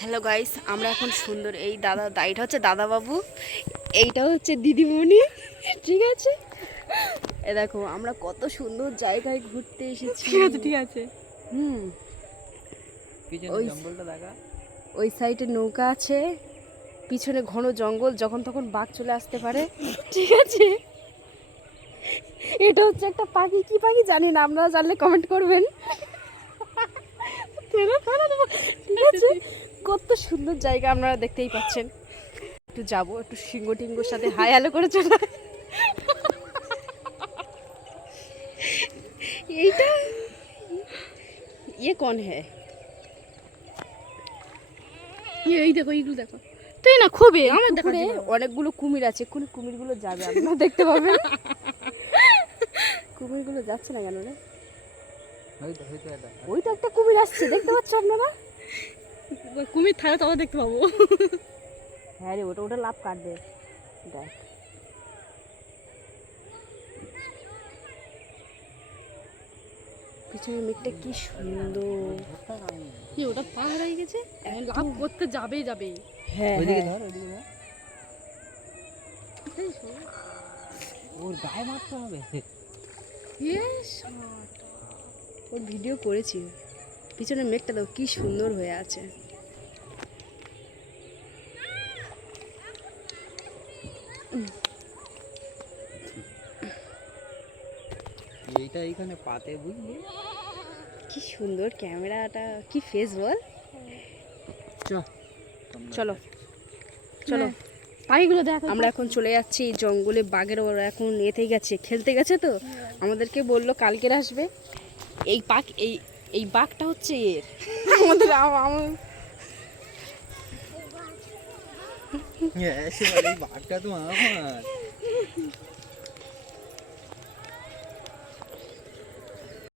Hello guys, আমরা এখন সুন্দর এই এটা হচ্ছে দাদা বাবু, এইটা হচ্ছে দিদিমণি। ঠিক আছে, এ দেখো আমরা কত সুন্দর জায়গায় ঘুরতে এসেছি। ঠিক আছে ঠিক আছে। হুম, পিছনে ওই জঙ্গলটা দেখা। ওই সাইডে নৌকা আছে, পিছনে ঘন জঙ্গল, যখন তখন বাঘ চলে আসতে পারে। ঠিক আছে, এটা হচ্ছে একটা পাখি, কি পাখি জানি না, আপনারা জানলে কমেন্ট করবেন। ঠিক আছে, কত সুন্দর জায়গা আপনারা দেখতেই পাচ্ছেন। একটু যাবো, একটু সিংহ টিঙ্গোর সাথে হাই হ্যালো করে চলে। এইটা কোন হ্যাঁ, এই দেখো এইগুলো দেখো, তুই না খুবই আমার দেখা পুকুরে অনেকগুলো কুমির আছে, কোন কুমিরগুলো যাবে আপনারা দেখতে পাবেন। কুমিরগুলো যাচ্ছে না কেন রে? ওই তো একটা কুমির আসছে, দেখতে পাচ্ছ আপনারা? কুমির থাকলে তবে দেখতে পাবো। হ্যাঁ রে, ওটা ওটা লাভ কাটবে, দেখ। পিছনের মেঘটা কি সুন্দর। কি ওটা পা হারিয়ে গেছে, লাভ করতে যাবে যাবে। হ্যাঁ ওইদিকে হ্যাঁ, ধর, ওইদিকে ধর। ওর গায়ে মারতে হবে। ওর ভিডিও করেছি। পিছনের মেঘটা দেখো কি সুন্দর হয়ে আছে। এইটা এইখানে পাতে, বুঝলি? কি সুন্দর ক্যামেরাটা, কি ফেস বল। চলো চলো, পাখিগুলো দেখো। আমরা এখন চলে যাচ্ছি এই জঙ্গলে। বাঘের ওরা এখন এতে গেছে, খেলতে গেছে, তো আমাদেরকে বললো কালকের আসবে। এই পাখ এই এই বাঘটা হচ্ছে এর, আমাদের এই বাঘটা তো আমার।